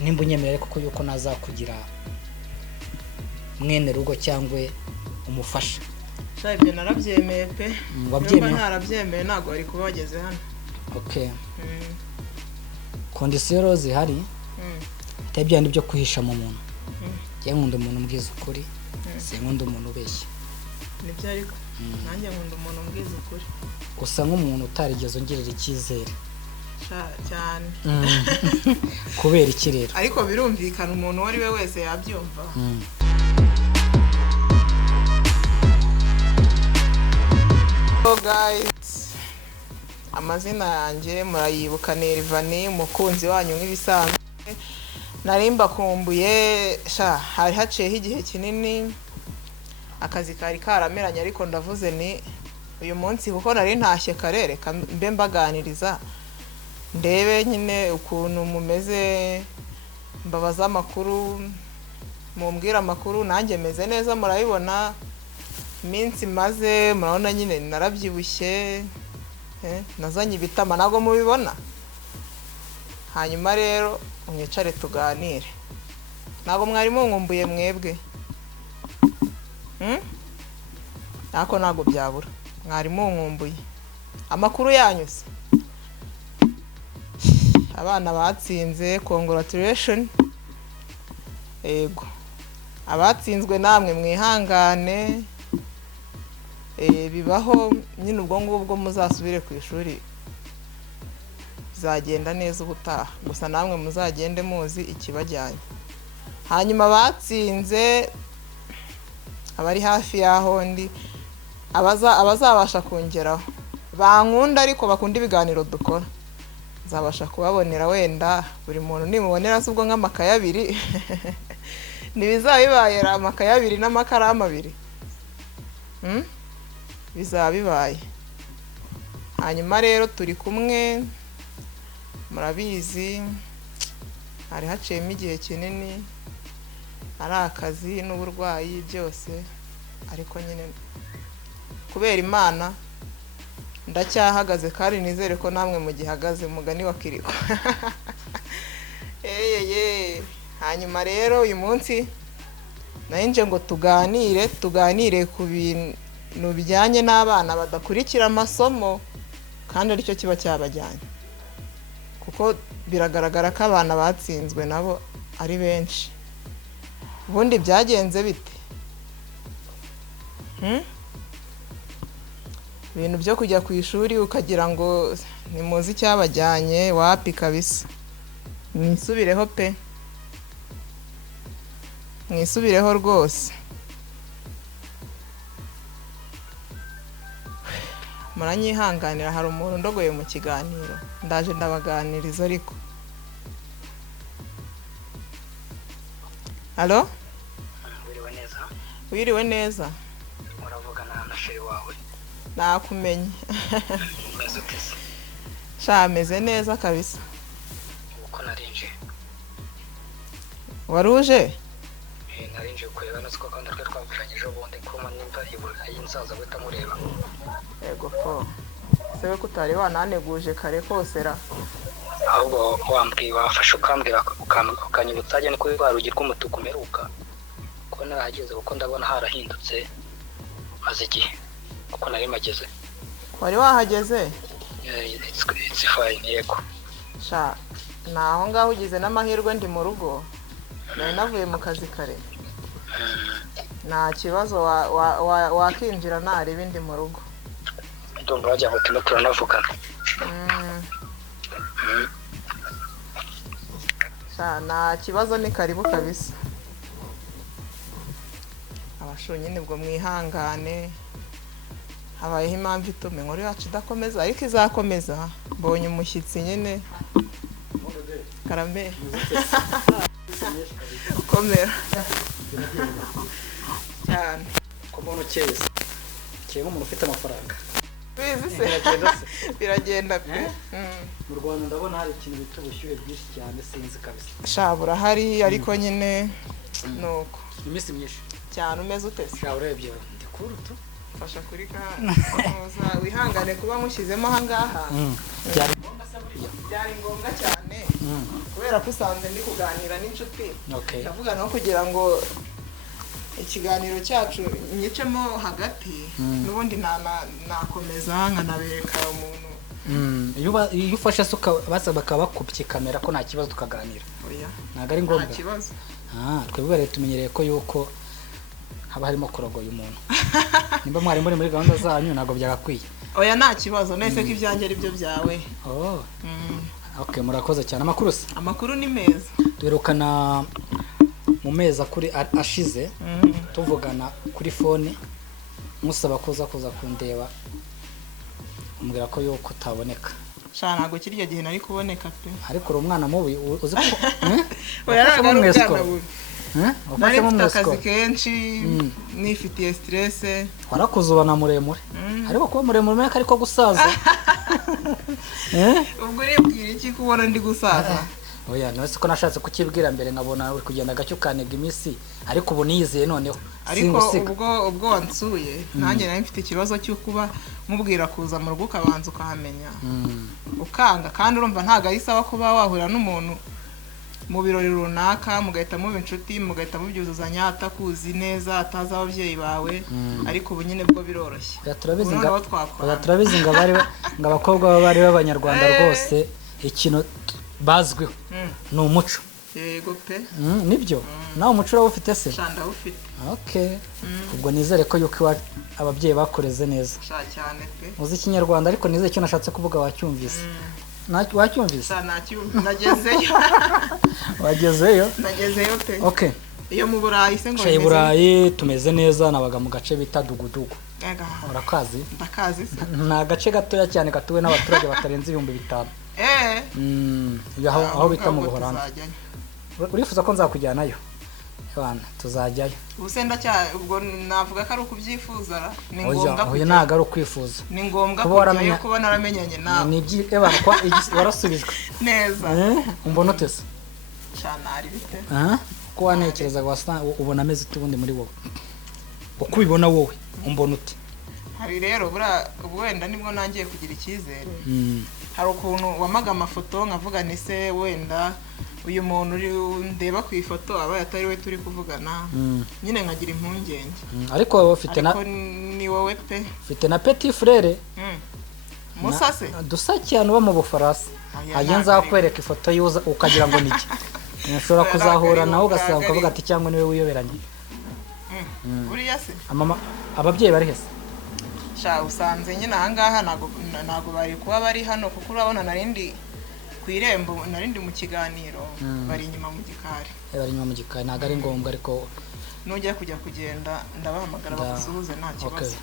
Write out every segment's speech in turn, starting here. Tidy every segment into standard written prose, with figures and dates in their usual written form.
nimba unyemerera koko yuko nazakugira mwene rugo cyangwa umufasha. Ibyo narabyemeye pe. Wabyemeye? Narabyemeye ntago ari kuba wageze hano. Okay. Kondisiyo zihari. Tabyandi byo kuhisha mu muntu. Ye nkunda umuntu mbwiza ukuri. Sinkunda umuntu ubeshya. Nibyo ariko nanjye nkunda umuntu mbwiza ukuri. Usa nk'umuntu utarigeze ungirira icyizere. Cyane. Kubera iki rero? Ariko birumvikana umuntu wari we wese yabyumva. So guys, amazina yanjye murayibuka ni Elvani, umukunzi wanyu nk'ibisanzwe. Narimba kumbuye hari haciyeho igihe kinini akazi kari karameranye, ariko ndavuze ni uyu munsi kuko nari ntashye karere mbe mbaganiriza ndebe nyine ukuntu mumeze, mbabaza amakuru, mumbwira amakuru. Nanjye meze neza murabibona, iminsi maze murabona nyine narabyibushye, nazanye ibitama nago mubibona. Hanyuma rero mwicare tuganire. Nago mwari munkumbuye mwebwe? Nako nago byabura, mwari munkumbuye. Amakuru yanyu se? Abana batsinze, congratulation. Ego, abatsinzwe namwe mwihangane, bibaho nyine. Ubwo ngubwo muzasubire ku ishuri bizagenda neza ubutaha, gusa namwe muzagende muzi ikibajyanye. Hanyuma batsinze abari hafi yaho ndi, abazabasha kongeraho bankunda ariko bakunda ibiganiro dukora, nzabasha kubabonera wenda buri muntu nimubonera se ubwo nk'amakaye 2 nibizabibayera amakaye 2 n'amakaramu 2 bizabibaye. Hanyuma rero turi kumwe, murabizi hari haciyemo igihe kinini ari akazi n'uburwayi byose, ariko nyine kubera Imana ndacyahagaze kandi nizere ko namwe mugihagaze, mugani wa Kiriko. Hanyuma rero uyu munsi nahinje ngo tuganire ku bintu bijyanye n'abana badakurikira amasomo kandi aricyo kiba cyabajyanye, kuko biragaragara ko abana batsinzwe nabo ari benshi. Ubundi byagenze bite? Ibintu byo kujya ku ishuri ukagira ngo nimuzi cyabajyanye, wapi kabisa. Mwisubireho pe, mwisubireho rwose. Muranyihanganira, hari umuntu ndogoye mu kiganiro, ndaje ndabaganiriza ariko. Halo? Wiriwe neza. Wiriwe neza. Muravugana na sheri wawe. Nakumenye. Umeze utese? Meze neza kabisa. Uko narinje. Waruje? Narinje kureba natwe kandi twavuganyije ubundi ko nimba ibura y'insaza guhita mureba. Ego ko. Sewe kutari wananeguje kare kosera. Ahubwo wambwiye wafashe ukambwira ukanyibutsa ajya niko rwarugi rw'umutuku meruka ko narahageze, kuko ndabona harahindutse maze igihe kuko nari mageze. Wari wahageze? It's fine. Yego naho ngaho ugize n'amahirwe ndi mu rugo, nari navuye mu kazi kare. Nta kibazo, wakinjira nareba ndi mu rugo. Ndumva bajya ngo turimo turanavugana. Nta kibazo, ni karibu kabisa. Abasho nyine ubwo mwihangane, habayeho impamvu ituma inkuru yacu idakomeza, ariko izakomeza. Mbonye umushyitsi nyine. Karame. Komera. Cyane. Ko mbona cyeza. Kiye nk'umuntu ufite amafaranga. Bizi se. Biragenda pe. Mu Rwanda ndabona hari ikintu bita ubushyuhe bwinshi cyane, sinzi kabisa. Shabura hari ariko nyine nuko. Iminsi myinshi. Cyane umeze utese? Urebye ndikuru tu. Fasha kuri wihangane kuba mushyizemo aha ngaha. Byari ngombwa cyane. kubera ko usanze ndi kuganira n'inshuti Okay. ndavuga no kugira ngo ikiganiro cyacu nyicemo hagati n'ubundi nakomeza nkanabereka umuntu iyo ufashe suka bakaba bakubye kamera ko nta kibazo tukaganira. oya ntago ari ngombwa. nta kibazo. Twebwe rero tumenyereye ko yuko haba harimo kurogoya umuntu. Nimba mwari muri gahunda zanyu ntago byagakwiye. oya nta kibazo nese ko ibyanjye ari byo byawe. Okay, murakoze cyane. Amakuru ni meza. Duherukana mu mezi ashize tuvugana kuri phone musaba kuza kundeba umbwira ko yuko utaboneka. Ntago kiryo gihe nari kuboneka pe. Ariko uri umwana mubi uzi ko oya nari mu akazi kenshi nifitiye stress. Warakuzubana muremure ariko kuba muremure ariko gusaza. Ubwo uribwira iki kubona ndi gusaza? Oya nose ko nashatse kukibwira mbere nkabona uri kugenda gacyo kanega imisi ariko ubu niyizeye noneho. Ariko ubwo wansuye nanjye nari mfite ikibazo cyo kuba mubwira kuza mu rugo ukabanza ukahamenya ukanga kandi urumva ntago ari saba kuba wahura n'umuntu mu birori runaka mugahita muba inshuti mugahita mubyuzuzanya atakuzi neza atazi ababyeyi bawe ariko ubu nyine bwo biroroshye. Turabizi ngo abakobwa bari b'abanyarwanda rwose ikintu bazwiho ni umuco. Yego pe. Nibyo nawe umuco urawufite se? Shanda ufite. Okay. Ubwo nizere ko yuko ababyeyi bakoreze neza. Cyane pe. Uzi ikinyarwanda ariko nizere icyo nashatse kuvuga wacyumvise. Wacyumvise? Nagezeyo. Wagezeyo? Nagezeyo pe. Okay. Iyo mu Burayi se ngo Burayi tumeze neza nabaga mu gace bita Dugudugu. Urakazi? Ndakazi se. Nta gace gatoya cyane gatuwe n'abaturage batarenze 5,000. Aho bita mu Buholandi. Urifuza ko nzakujyanayo? Bana tuzajyayo. Ubusenda ubwo navuga ko ari ukubyifuza ni ngombwa ko. Oya ntago ari ukwifuza. Ni ngombwa kujyayo kuba naramenyanye nawe. Ni kwa warasubijwe. Neza. Umbona utese? Cyane ari bite? Ko wanekereza ubona ameze utubundi muri wowe. Uko ubibona wowe umbona ute? Hari rero wenda nibwo nangiye kugira icyizere. Hari ukuntu wamaga amafoto nkavuga nise wenda uyu muntu uri ndeba ku ifoto aba atari we turi kuvugana nyine nkagira impungenge. Ariko wowe ufite ariko ni wowe pe. Ufite na petit frère. Musa se? Dusa cyane uba mu Bufaransa. Hajya nzakwereka ifoto yuza ukagira ngo niki. Nshobora kuzahura nawe ugasanga ukavuga ati cyangwa niwe wiyoberanye. Uriya se? Ababyeyi bari hese? Usanze nyine ahangaha ntago bari kuba bari hano kuko urabona narindi ku irembo narindi mu kiganiro bari inyuma mu gikari. Bari inyuma mu gikari ntago ari ngombwa ariko nujya kugenda ndabahamagara bagusuhuze nta kibazo.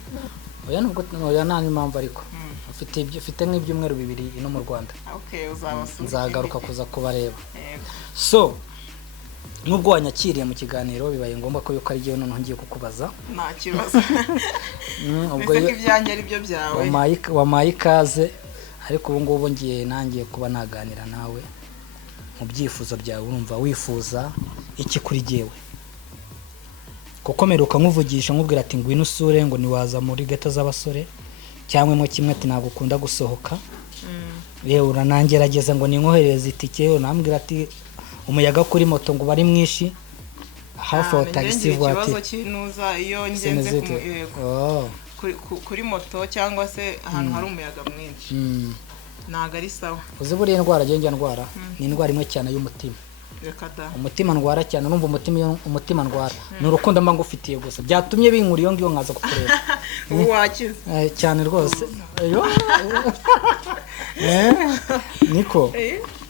Oya nubwo nta n'impamvu ariko ufite nk'ibyumweru 2 ino mu Rwanda. Okay uzabasuhuza. Nzagaruka kuza kubareba. So nubwo wanyakiriye mu kiganiro bibaye ngombwa ko yuko ari giye noneho ngiye kukubaza. Nta kibazo. Ubwo ibyanjye ari byo byawe. Wamaye ikaze ariko ubu ngubu ngiye nangiye kuba naganira nawe mu byifuzo byawe urumva wifuza iki kuri jewe. Kuko meruka nkuvugisha nkubwira ati ngwino usure ngo niwaza muri geta z'abasore cyangwa mo kimwe ati nagukunda gusohoka. Yewe uranangerageza ngo ninkohereze itike unambwira ati umuyaga kuri moto ngo bari mwinshi hafi ya taxi voiture. Ikibazo kinuza iyo ngenze kuri moto cyangwa se ahantu hari umuyaga mwinshi. Naga ari sawa. Uzi buri indwara agenge ndwara ni indwara imwe cyane y'umutima. Umutima ndwara cyane numva umutima ndwara ni urukundo mba ngufitiye gusa byatumye binkura iyo ngiyo nkaza kukureba. Wakize cyane rwose. Niko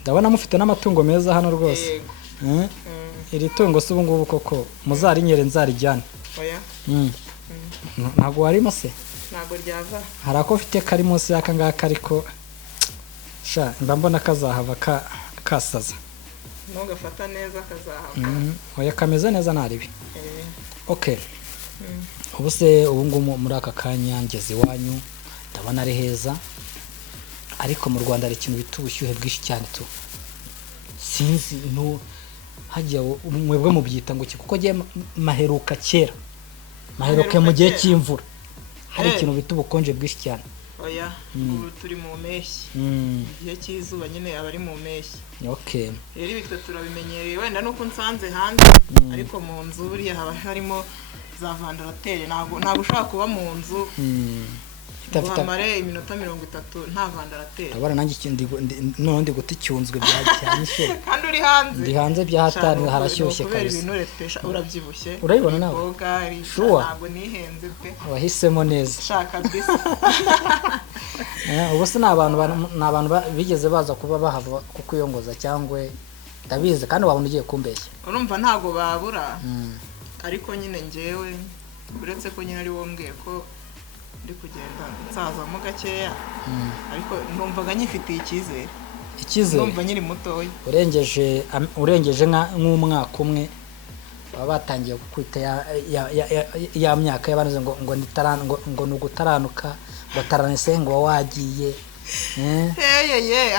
ndabona mufite n'amatungo meza hano rwose. Iri tungo se ubu ngubu koko muzarinyere nzarijyane. Oya. Ntago warimo se? Ntago ryava. Hari ako ufite kari munsi y'aka ngaka ariko mba mbona kazahava kasaza. Ntugafata neza kazahava. Oya kameze neza naribi. Okay. Ubu se ubu ngubu muri aka kanya ngeze iwanyu ndabona ari heza ariko mu Rwanda ari ikintu bita ubushyuhe bwinshi cyane tu. Sinzi hajya mwebwe mubyita ngo iki kuko giye maheruka kera. Maheruka mu gihe cy'imvura. Hari ikintu bita ubukonje bwinshi cyane. oya ubu turi mu mpeshyi igihe cy'izuba nyine aba ari mu mpeshyi. Okay. Rero ibi twe turabimenyereye wenda nuko nsanze hanze ariko mu nzu buriya haba harimo za vandarateri, ntabwo ushobora kuba mu nzu uhamare iminota 30 nta vandarateri. Abana nanjye none ndi guta icyunzwe byajyanye kandi uri hanze. Ndi hanze byahatari harashyushye kabisa. Ibintu retesha urabyibushye. Urabibona nawe? Ntabwo nihenze pe. Wahisemo neza. Shaka bisa. Ubu se n'abantu bigeze baza kuba bahava kukuyongoza cyangwa ndabizi kandi wabona ugiye kumbeshya. Urumva ntago babura. Ariko nyine ngewe uretse ko nyine ari wombwiye ko ndi kugenda nsazamo gakeya ariko numvaga nyifitiye icyizere. Numva nyiri mutoya. Urengeje nk'umwaka umwe baba batangiye kukwita ya myaka y'abanze ngo nugutaranuka ngo taranise ngo wagiye.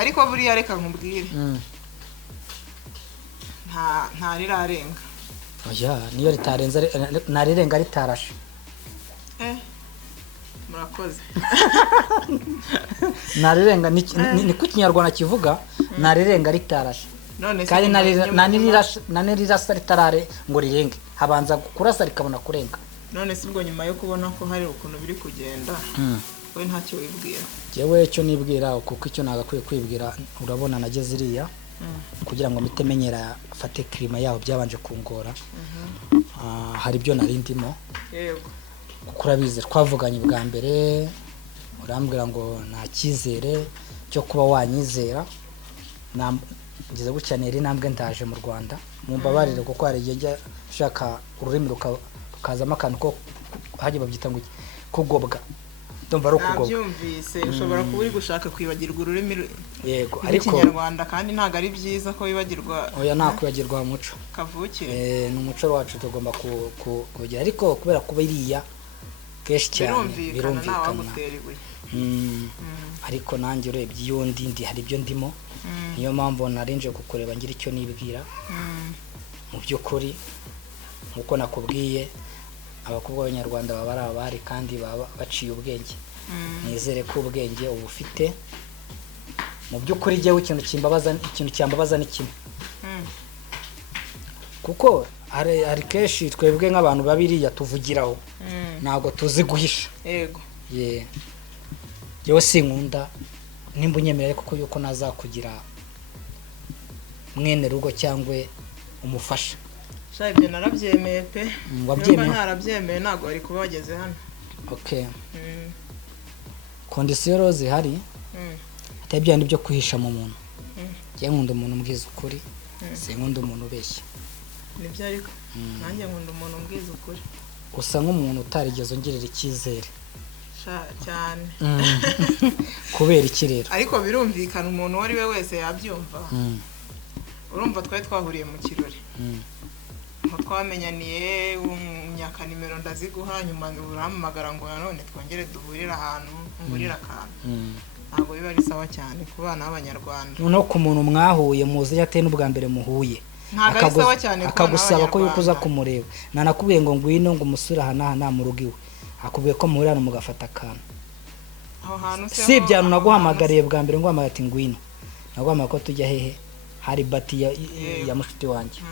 Ariko buriya reka nkubwire. Nta rirarenga. Oya niyo ritarenze narirenga ritarashe. Murakoze. Narirenga ni ku Kinyarwanda kivuga narirenga ritarashe. None se kandi narirasa ritarare ngo rirenge habanza kurasa rikabona kurenga. None se ubwo nyuma yo kubona ko hari ukuntu biri kugenda we ntacyo wibwira? Jewe cyo nibwira kuko icyo nagakwiye kwibwira urabona nageze iriya kugira ngo mitemenyera fate klima yaho byabanje kungora. Hari byo narindimo. Yego. Kuko urabize twavuganye bwa mbere urambwira ngo nta cyizere cyo kuba wanyizera ngize gucyanera intambwe ndaje mu Rwanda mumbabarire kuko hari igihe shaka ururimi rukazamo akantu ko haje babyita ngo kugobwa. Ndumva ro kugobwa. Nabyumvise ushobora kuba uri gushaka kwibagirwa ururimi. Yego ariko Kinyarwanda kandi ntago ari byiza ko wibagirwa. Oya nakwibagirwa umuco kavukire. Ni umuco wacu tugomba kugira ariko kubera kuba iriya keshi cyane birumvikana. Ariko nanjye urebye iyo ndi hari ibyo ndimo niyo mpamvu narinje kukureba ngira icyo nibwira. Mu by'ukuri nkuko nakubwiye abakobwa b'Abanyarwanda baba abari kandi baba baciye ubwenge. Nizere ko ubwenge ubufite. Mu by'ukuri jewe ikintu cyambabaza ni kimwe. Kuko hari keshi twebwe nk'abantu babiri yatuvugiraho ntago tuzi guhisha. Yego. Yewe sinkunda nimba unyemerera kuko yuko nazakugira mwene rugo cyangwa umufasha. Ibyo narabyemeye pe. Wabyemeye? Narabyemeye ntago ari kuba wageze hano. Okay. Kondisiyo zihari atabyandi byo kuhisha mu muntu. Ngiye nkunda umuntu mbwiza ukuri sinkunda umuntu ubeshya. Nibyo ariko nanjye nkunda umuntu mbwiza ukuri. Usa nk'umuntu utarigeze ongirira icyizere cyane. Kubera iki rero? Ariko birumvikana umuntu wari we wese yabyumva. Urumva twari twahuriye mu kirori. Twamenyaniye umyaka nimero ndaziguha nyuma urampamagara ngo nanone twongere duhurira ahantu ngurira akantu. Ntabwo biba ari sawa cyane ku bana b'Abanyarwanda. Noneho ku muntu mwahuye muzi yateye n'ubwa mbere muhuye akagusaba ko yuko uza kumureba. Nanakubwiye ngo ngwino ngo umusura hana mu rugo iwe. Akubwiye ko muhurana mugafata akantu. Aho hantu se si byantu naguhamagariye bwa mbere ngo amagati ngwino. Naguhamagara ko tujya hehe hari bati ya mushiti wanjye.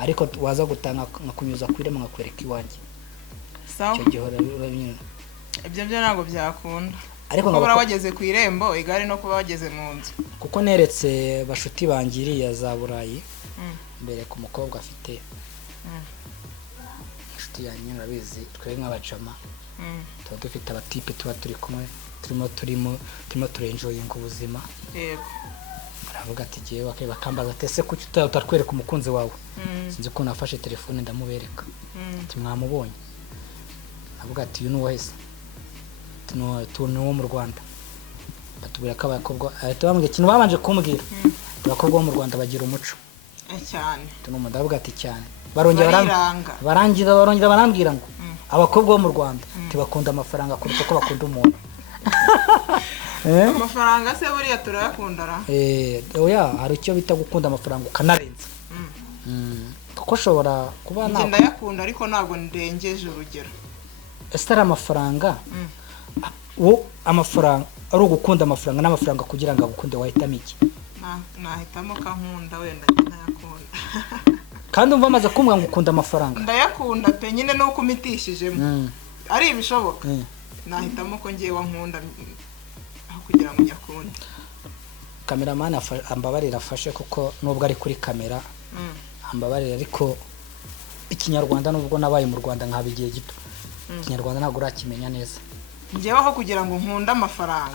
Ariko waza gutanga nkakunyuza kwirema ngakwereka iwanjye. Sawa. Cyo gihora urabinye. Ibyo ntago byakunda. Ariko ngo wageze ku irembo igare no kuba wageze mu nzu. Kuko neretse bashuti bangiriye za Burayi. Mbere ku mukobwa afite inshuti yanyu urabizi twe nk'abacama tuba dufite abatipe tuba turi kumwe turimo turenjoyinga ubuzima. Yego. Aravuga ati giye bakambaza tese kuki utatwereka umukunzi wawe. Sinzi ko nafashe telefone ndamubereka. Ati mwamubonye. Avuga ati uyu wese tuno mu Rwanda. Batubwira ko abakobwa tubambwe ikintu babanje kumbwira. Abakobwa bo mu Rwanda bagira umuco. Cyane. Tuno ndavuga ati cyane. Barongera barambwira ngo abakobwa bo mu Rwanda tibakunda amafaranga kuruta ko bakunda umuntu. Amafaranga se buriya turayakundara. Oya hari icyo bita gukunda amafaranga ukanarenza. Kuko shobora kuba nta ndayakunda ariko ntago ndengeje urugero. Ese ari amafaranga wo amafaranga ari ugukunda amafaranga n'amafaranga kugira ngo agukunde wahitamo iki? Nahitamo kankunda wenda ntayakunda. Kandi umva amaze kumbwa ngo ukunda amafaranga. Ndayakunda pe nyine nuko umitishijemo. Ari ibishoboka. Nahitamo ko ngiye wankunda aho kugira ngo nyakunde. Cameraman ambabarira afashe kuko nubwo ari kuri kamera. Ambabarira ariko ikinyarwanda nubwo nabaye mu Rwanda nkabigiye gito. Ikinyarwanda ntabwo urakimenya neza. Ngewe aho kugira ngo nkunda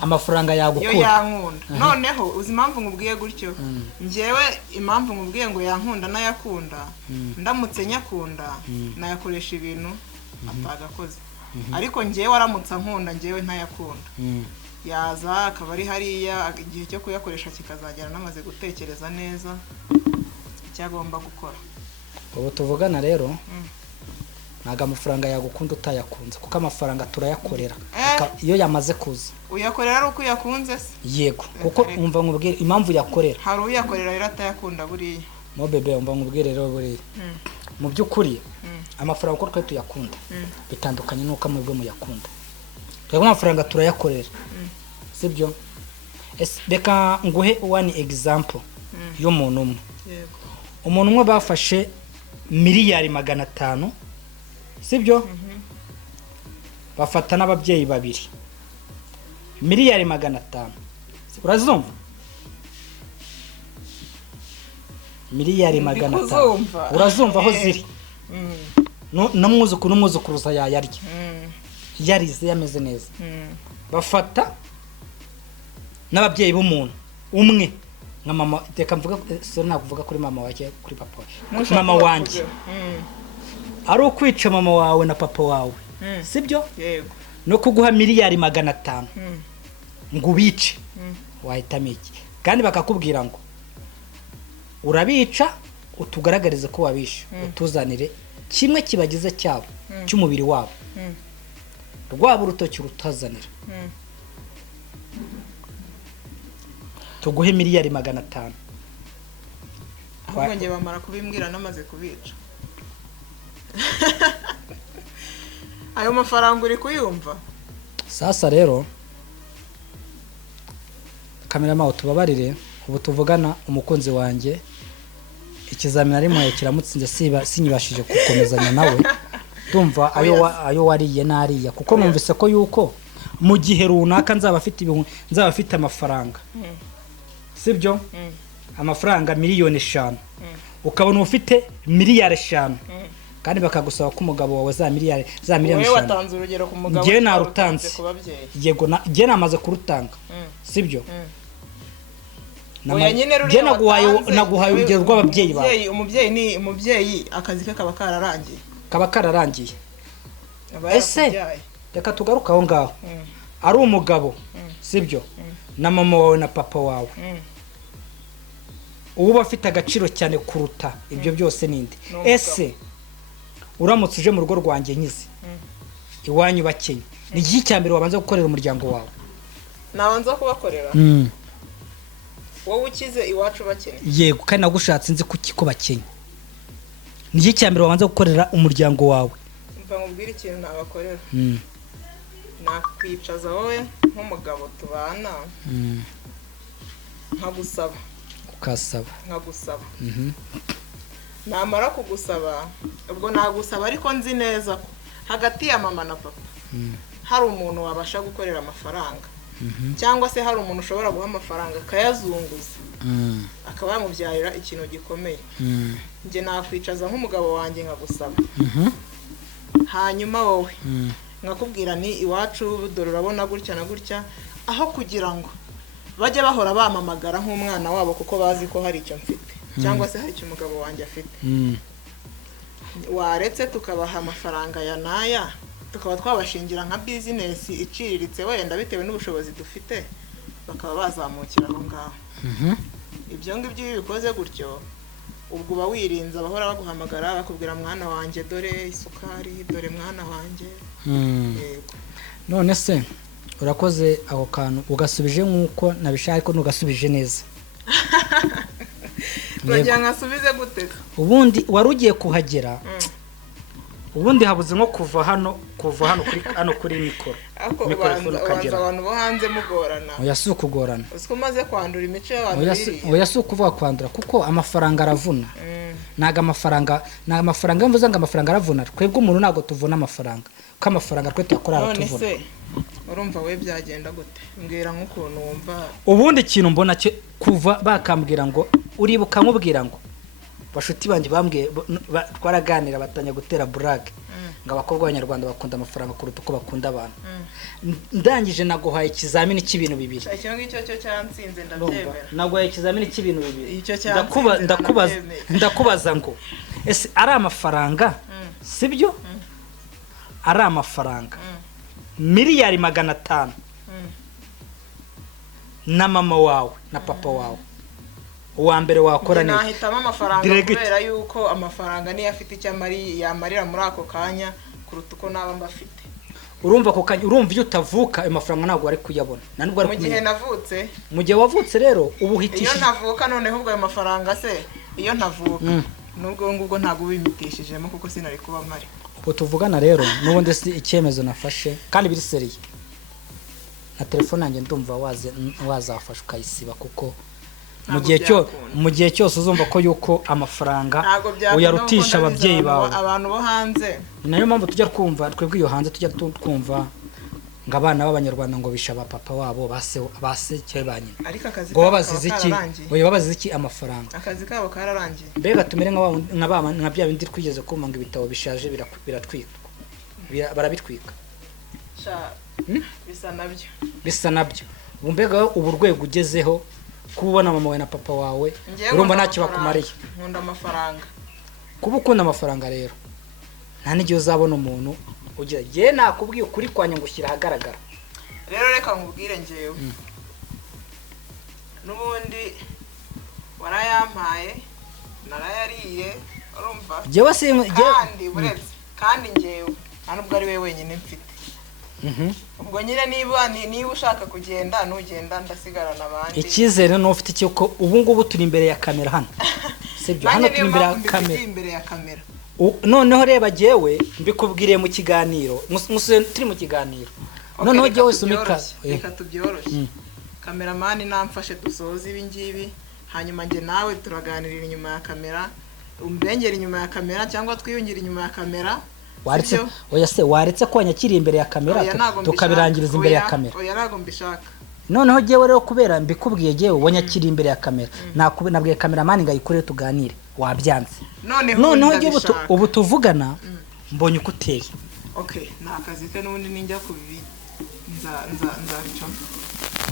amafaranga yagukunda. Yo yankunda. Noneho uzi impamvu ngubwiye gutyo. Ngewe impamvu ngubwiye ngo yankunda nayakunda. Ndamutse nyakunda nayakoresha ibintu atagakoze. Ariko ngewe waramutse nkunda ngewe ntayakunda. Yaza akaba ari hariya igihe cyo kuyakoresha kikazagera namaze gutekereza neza icyagomba gukora. Ubu tuvugana rero ntago amafaranga yagukunda utayakunze kuko amafaranga turayakorera iyo yamaze kuza. Uyakorera ari uko uyakunze se? Yego kuko umva nkubwire impamvu yakorera. Hari uyakorera rero atayakunda buriya. Mo bebe umva nkubwire rero buriya. Mu by'ukuri amafaranga uko twe tuyakunda bitandukanye nuko amwe bwo muyakunda. Twebwe amafaranga turayakorera. Sibyo? Reka nguhe one example y'umuntu umwe. Yego. Umuntu umwe bafashe miliyari 500. Sibyo? Bafata n'ababyeyi babiri. Miliyari 500. Urazumva? Miliyari 500. Urazumva aho ziri? N'umwuzukuruza yayarya. Yarize yameze neza. Bafata n'ababyeyi b'umuntu umwe nka mama teka mvuga so nakuvuga kuri mama wake kuri papa mama wanje ari ukwica mama wawe na papa wawe sibyo yego no kuguha miliyari 500 ngo ubice wahitamo iki kandi bakakubwira ngo urabica utugaragarize ko wabishe utuzanire kimwe kibagize cyabo cy'umubiri wabo rwabo urutoki rutazanira tuguhe miliyari 500. Ahubwo nge bamara kubimbwira namaze kubica. Ayo mafaranga uri kuyumva? Sasa rero kamera tubabarire ubu tuvugana umukunzi wanjye ikizamini ari muye kiramutsinze sinyibashije gukomezanya nawe. Ndumva ayo wariye nariya kuko numvise ko yuko mu gihe runaka nzaba afite amafaranga. Sibyo? Amafaranga miliyoni 5. Ukabona ufite miliyari 5. Kandi bakagusaba ko umugabo wawe za miliyoni 5. Wewe watanze urugero ku mugabo. Ngiye narutanze. Yego ngiye namaze kurutanga. Sibyo? Ngiye naguhaye urugero rw'ababyeyi bawe. Umubyeyi akazi ke kaba kararangiye. Kaba kararangiye. Ese reka tugaruka aho ngaho. Ari umugabo. Sibyo? Na mama wawe na papa wawe. Ubu bafite agaciro cyane kuruta ibyo byose ninde. Ese uramutse uje mu rugo rwanjye nyize. Iwanyu bakenya. Ni iki cyambere wabanza gukorera umuryango wawe? Nabanza kubakorera. Wowe ukize iwacu bakenya. Yego kandi nagushatse nzi ko bakenya. Ni iki cyambere wabanza gukorera umuryango wawe? Mva nkubwira ikintu nabakorera. Nakwicaza wowe nk'umugabo tubana. Nkagusaba. Ukasaba. Nkagusaba. Namara kugusaba ubwo nagusaba ariko nzi neza ko hagati ya mama na papa hari umuntu wabasha gukorera amafaranga. Cyangwa se hari umuntu ushobora guha amafaranga kayazunguza. Akaba yamubyarira ikintu gikomeye. Nge nakwicaza nk'umugabo wanjye nkagusaba. Hanyuma wowe nkakubwira ni iwacu dore urabona gutya na gutya aho kugira ngo bajye bahora bamamagara nk'umwana wabo kuko bazi ko hari icyo mfite cyangwa se hari icyo umugabo wanjye afite. Waretse tukabaha amafaranga ya naya tukaba twabashingira nka business iciriritse wenda bitewe n'ubushobozi dufite bakaba bazamukira aho ngaho. Ibyo ngibyo bikoze gutyo ubwo uba wirinze abahora baguhamagara bakubwira mwana wanjye dore isukari dore mwana wanjye. None se urakoze aho kantu ugasubije nkuko nabishaka ariko nugasubije neza. Ngira nkasubize gute? Ubundi warugiye kuhagera ubundi habuze nko kuva hano kuri mikoro ubanza abantu bo hanze mugorana oya si ukugorana uzi ko umaze kwandura imico y'abantu oya si ukuvuga kwandura kuko amafaranga aravuna naga amafaranga mvuze ngo amafaranga aravuna twebwe umuntu ntago tuvuna amafaranga ko amafaranga twe tuyakora aratuvuna none se urumva we byagenda gute mbwira nk'ukuntu wumva ubundi ikintu mbona kuva bakambwira ngo uribuka nkubwira ngo bashuti banje bambwiye twaraganira batanya gutera burage ngo abakobwa b'abanyarwanda bakunda amafaranga kuruta uko bakunda abantu ndangije naguhaye ikizamini cy'ibintu bibiri icyo ngicyo cyo cyansinze ndabyemera naguhaye ikizamini cy'ibintu bibiri icyo cyansinze ndakubaza ngo ese ari amafaranga sibyo ari amafaranga miliyari 500 na mama wawe na papa wawe uwa mbere wakora ni nahitamo amafaranga kubera yuko amafaranga niyo afite icyo yamarira muri ako kanya kuruta uko naba mbafite urumva ko urumva iyo utavuka ayo mafaranga ntabwo ari kuyabona nubwo ari mu gihe navutse mu gihe wavutse rero ubu hitishije iyo ntavuka noneho ubwo ayo mafaranga se iyo ntavuka nubwo ngubwo ntabwo bimitishijemo kuko sinari kuba mari ubu tuvugana rero n'ubundi si icyemezo nafashe kandi biri seriye na telefone yanjye ndumva wazafasha ukayisiba kuko mu gihe cyose uzumva ko yuko amafaranga uyarutisha ababyeyi bawe abantu bo hanze nayo mpamvu tujya twumva twebwe iyo hanze tujya twumva ngo abana b'abanyarwanda ngo bisha papa wabo base cyangwa ba nyina ngo babazize iki oya babazize iki amafaranga akazi kabo kararangiye mbega tumere nka bya bindi twigeze kumva ngo ibitabo bishaje biratwika barabitwika bisa nabyo ubu mbega ubu urwego ugezeho kubona mama wawe na papa wawe urumva ntacyo bakumariye nkunda amafaranga kuba ukunda amafaranga rero nta n'igihe uzabona umuntu ugira ye nakubwiye ukuri kwanya ngo ushyira ahagaragara rero reka nkubwire njyewe n'ubundi warayampaye narayariye urumva kandi njyewe nta nubwo ari we wenyine mfite ubwo nyine niba ushaka kugenda ntugenda ndasigarana abandi icyizere no ufite cyo ko ubu ngubu turi imbere ya kamera hano sibyo hano turi imbere ya kamera noneho reba jewe mbikubwiriye mu kiganiro turi mu kiganiro noneho jewe sumika reka tubyoroshye kameramani namfashe dusoze ibi ngibi hanyuma nge nawe turaganirira inyuma ya kamera umbengera inyuma ya kamera cyangwa twiyongera inyuma ya kamera waretse ko wanyakiriye imbere ya kamera tukabirangiriza imbere ya kamera oya ntago mbishaka noneho jewe rero kubera mbikubwiye jewe wanyakiriye imbere ya kamera nabwiye kameramani ngo ayikore tuganire wabyanze noneho jewe ubu tuvugana mbonye uko uteye ni akazi ke n'ubundi ninjya kubibi nzabicamo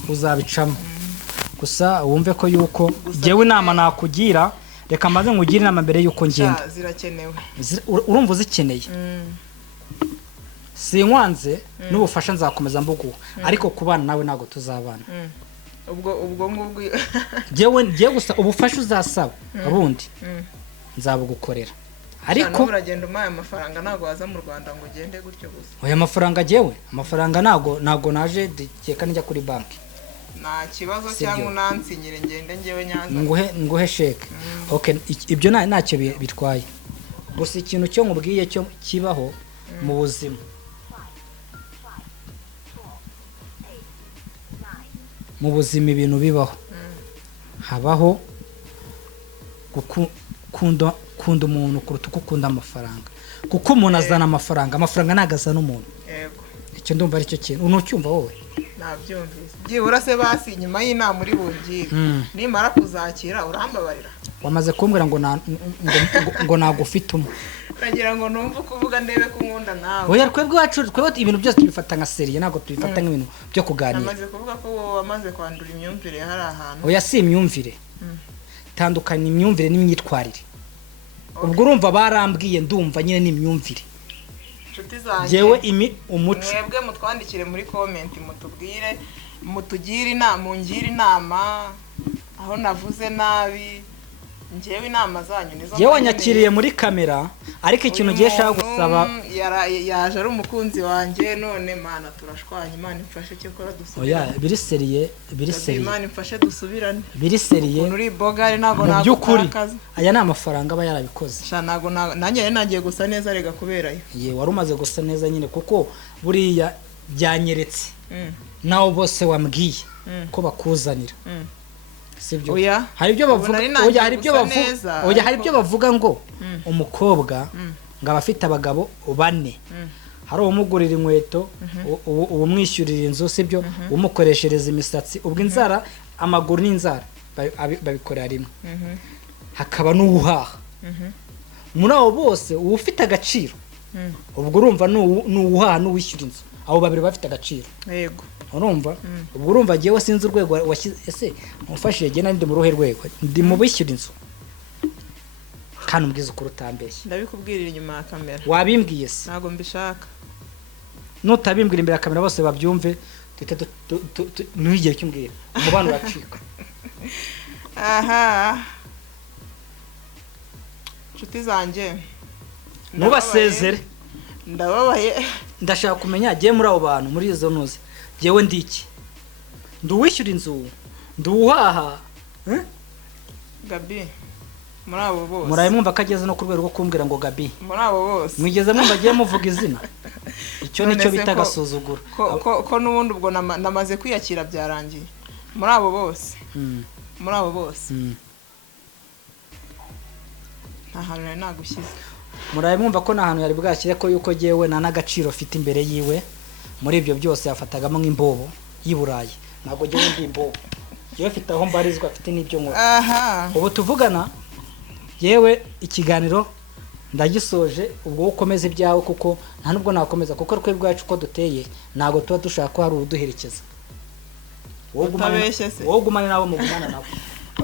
uzabicamo gusa wumve ko yuko jewe inama nakugira reka maze nkugire inama mbere yuko ngenda zirakenewe urumva uzikeneye sinkwanze n'ubufasha nzakomeza mbuguha ariko kubana nawe ntago tuzabana ubwo ngubwo jewe gusa ubufasha uzasaba ubundi nzabugukorera ariko uragenda umaye amafaranga ntago waza mu Rwanda ngo ugende gutyo gusa oya amafaranga ntago naje dikeka njya kuri banki nta kibazo cyangwa unansinyire ngende ngewe nyanza nguhe sheke ibyo ntacyo bitwaye gusa ikintu cyo nkubwiye cyo kibaho mu buzima ibintu bibaho habaho gukunda umuntu kuruta uko ukunda amafaranga kuko umuntu azana amafaranga ntago azana umuntu icyo ndumva ari cyo kintu unucyumva wowe nabyumvise byibura se basi inyuma y'inama uri bungire nimara kuzakira urambabarira wamaze kumbwira ngo nagufite umwe nagira ngo numve kuvuga ndebe ko nkunda nawe oya twebwe ibintu byose tubifata nka seriye ntabwo tubifata nk'ibintu byo kuganira namaze kuvuga ko wamaze kwandura imyumvire hari ahantu oya si imyumvire tandukanye imyumvire n'imyitwarire ubwo urumva barambwiye ndumva nyine n'imyumvire inshuti zanjye jewe umuco mwebwe mutwandikire muri comment mutubwire mutugire inama mungire inama aho navuze nabi njyewe inama zanyu nizo yewe wanyakiriye muri kamera ariko ikintu ugiye shaka gusaba yaje ari umukunzi wanjye none mana turashwanye imana imfashe cyo kora dusubirane oya biri seriye imana imfashe dusubirane biri seriye uri bogari nago mu by'ukuri aya ni amafaranga aba yarabikoze sha nago nanjye nagiye gusa neza rega kuberayo ye wari umaze gusa neza nyine kuko buriya byanyeretse nawe bose wambwiye ko bakuzanira sibyo hari ibyo bavuga hari ibyo bavuga ngo umukobwa ngo abafite abagabo 4 hari umugurira inkweto umwishyurira inzu sibyo umukoreshereza imisatsi ubwo inzara amaguru n'inzara babikorera rimwe hakaba n'uhaha muri abo bose ufite agaciro ubwo urumva n'uhaha n'uwishyura inzu abo babiri bafite agaciro yego urumva ubwo urumva giye wasinze urwego ese umfashije gena ndi mu ruhe rwego ndi mu bishyura inzu kandi umbwiza ukuri utambeshye ndabikubwirira inyuma ya kamera wabimbwiye se ntago mbishaka nutabimbwira imbere ya kamera bose babyumve ntugire cyumbwira umubano uracika aha nshuti zanjye nubasezere ndababaye ndashaka kumenya agiye muri abo bantu muri izo ntuzi yewe ndiki nduwishyura inzu nduhaha Gabi muri abo bose murayimwumva kageze no ku rwego rwo kumbwira ngo Gabi muri abo bose mwigeze mwumva agiye muvuga izina icyo nicyo bita gasuzuguro ko nubundi ubwo namaze kwiyakira byarangiye muri abo bose muri abo bose nta hantu nari nagushyize murayimwumva ko nta hantu yari bwashyire ko yuko yewe nta n'agaciro afite imbere yiwe muri ibyo byose yafatagamo nk'imbobo y'iburayi ntabwo jyewe ndi imbobo yewe afite aho mbarizwa afite n'ibyo nkora ubu tuvugana yewe ikiganiro ndagisoje ubwo ukomeza ibyawe kuko nta nubwo nakomeza kuko twe bwacu ko duteye ntabwo tuba dushaka ko hari uduherekeza wowe gumane nabo mugumana nabo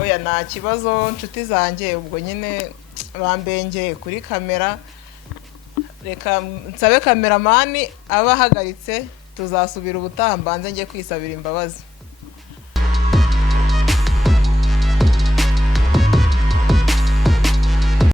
oya nta kibazo nshuti zanjye ubwo nyine bambengeye kuri kamera reka nsabe kameramani aba ahagaritse tuzasubira ubutaha mbanze njye kwisabira imbabazi